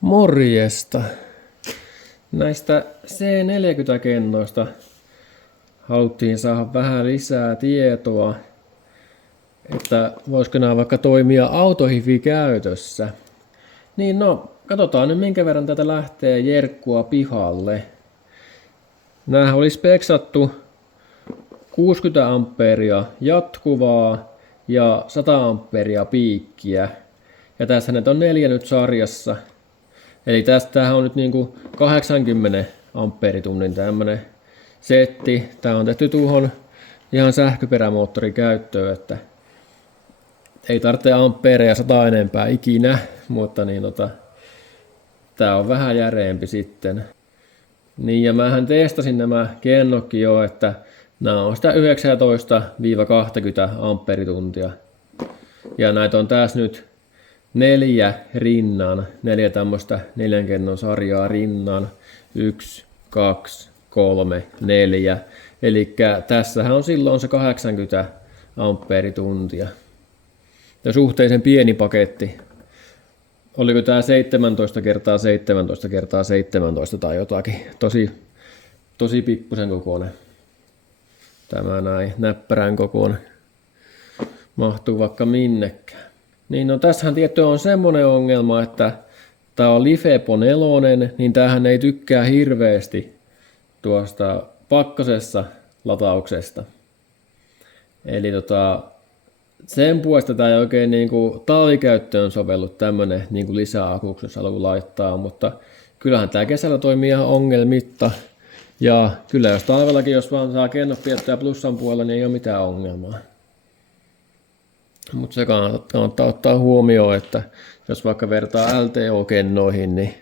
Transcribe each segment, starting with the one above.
Morjesta. Näistä C40-kennoista haluttiin saada vähän lisää tietoa, että voisiko nämä vaikka toimia autohifi-käytössä. Niin no, katsotaan nyt minkä verran tätä lähtee jerkkua pihalle. Nämähän oli speksattu 60 ampeeria jatkuvaa ja 100 ampeeria piikkiä. Ja tässä ne on 4 nyt sarjassa. Eli tästähän on nyt niinku 80 ampeeritunnin tämmönen setti. Tää on tehty tuohon ihan sähköperämoottorin käyttöön, että ei tarvitse ampeereja 100 enempää ikinä, mutta niin tää on vähän järeempi sitten. Niin ja mähän testasin nämä kennokki jo, että nämä on sitä 19-20 ampeerituntia. Ja näitä on tässä nyt 4 rinnan, 4 tämmöistä 4 kennon sarjaa rinnan, 1, 2, 3, 4. Eli tässähän on silloin se 80 ampeerituntia. Ja suhteellisen pieni paketti. Oliko tää 17 kertaa 17 kertaa 17 tai jotakin. Tosi pikkusen kokoinen. Tämä näin näppärän kokoinen. Mahtuu vaikka minnekään. Niin no tässähän tietty on semmonen ongelma, että tää on LiFePO 4, niin tämähän ei tykkää hirveästi tuosta pakkasessa latauksesta. Eli sen puolesta tää ei oikein niinku talvikäyttöön sovellu tämmönen niinku lisäakuksi, jos haluaa laittaa, mutta kyllähän tää kesällä toimii ihan ongelmitta. Ja kyllä jos talvellakin, jos vaan saa kennot pidettyä plussan puolella, niin ei ole mitään ongelmaa. Mutta se kannattaa ottaa huomioon, että jos vaikka vertaa LTO-kennoihin, niin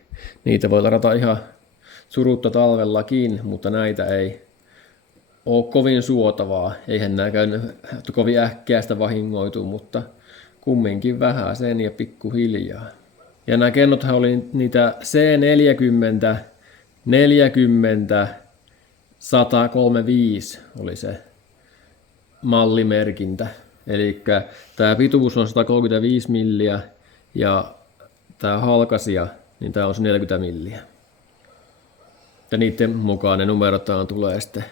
niitä voi ladata ihan surutta talvellakin, mutta näitä ei ole kovin suotavaa. Eihän nämä käy kovin äkkiästä vahingoitu, mutta kumminkin vähän sen ja pikkuhiljaa. Ja nämä kennothan oli niitä C40, 40, 135 oli se mallimerkintä. Eli tämä pituus on 135 milliä ja tämä halkaisija, niin tämä on 40 milliä. Ja niiden mukaan ne numerotaan tulee sitten,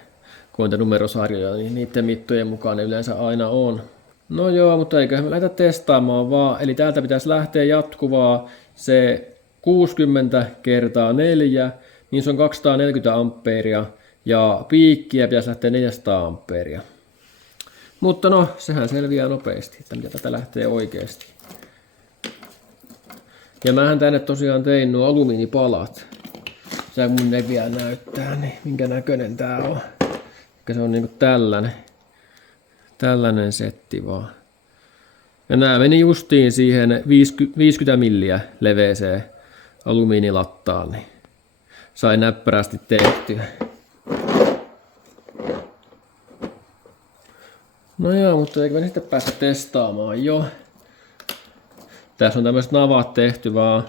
kun on numerosarjoja, niin niiden mittojen mukaan ne yleensä aina on. No joo, mutta eiköhän me lähdetä testaamaan vaan. Eli täältä pitäisi lähteä jatkuvaa se 60 kertaa 4, niin se on 240 ampeeria ja piikkiä pitäisi lähteä 400 ampeeria. Mutta no, sehän selviää nopeasti, että mitä tätä lähtee oikeasti. Ja mähän tänne tosiaan tein nuo alumiinipalat. Se mun ei vielä näyttää, niin minkä näköinen tää on. Eli se on niinku tällainen setti vaan. Ja nää meni justiin siihen 50 milliä leveeseen alumiinilattaan, niin sai näppärästi tehtyä. No joo, mutta eikö me sitten päästä testaamaan jo. Tässä on tämmöiset navat tehty vaan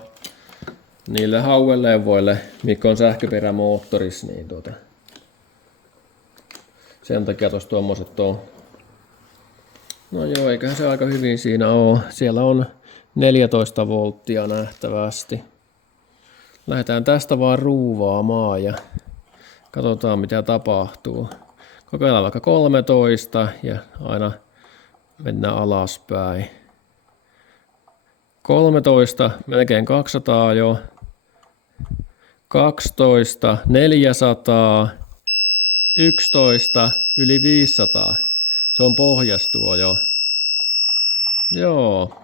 niille haueleuvoille, mikä on sähköperämoottorissa, niin sen takia tuossa tuommoiset on. No joo, eiköhän se aika hyvin siinä ole. Siellä on 14 volttia nähtävästi. Lähdetään tästä vaan ruuvaamaan ja katsotaan mitä tapahtuu. Kokeillaan vaikka 13 ja aina mennään alaspäin. 13, melkein 200 jo. 12, 400. 11, yli 500. Se on pohjas tuo jo. Joo.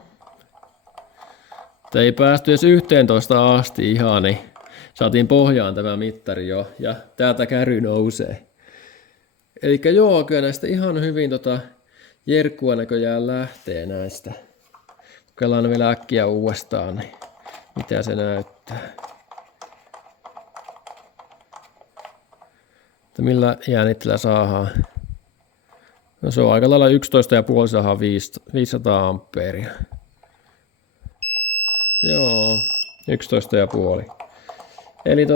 Ei päästy edes 11 asti ihan, niin saatiin pohjaan tämä mittari jo. Ja täältä käry nousee. Elikkä joo, kyllä näistä ihan hyvin jerkkua näköjään lähtee näistä. Kokeillaan vielä äkkiä uudestaan, niin mitä se näyttää. Että millä jäänitteellä saadaan. No se on aika lailla 11,5 saadaan 500 ampeeria. Joo, 11,5. Eli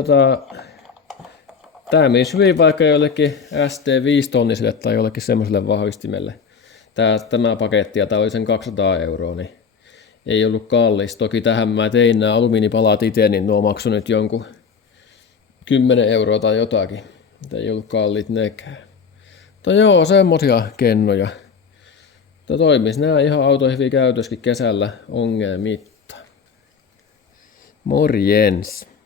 tää menisi hyvin vaikka jollekin ST5-tonniselle tai jollekin semmoiselle vahvistimelle. Tämä paketti ja tää oli sen 200 €, niin ei ollut kallis. Toki tähän mä tein nämä alumiinipalat itse, niin nuo maksoi nyt jonkun 10 euroa tai jotakin. Ei ollut kalliit nekään. Mutta joo, semmosia kennoja. Mutta toimis nää ihan auto hyvin käytöskin kesällä ongelmitta. Morjens.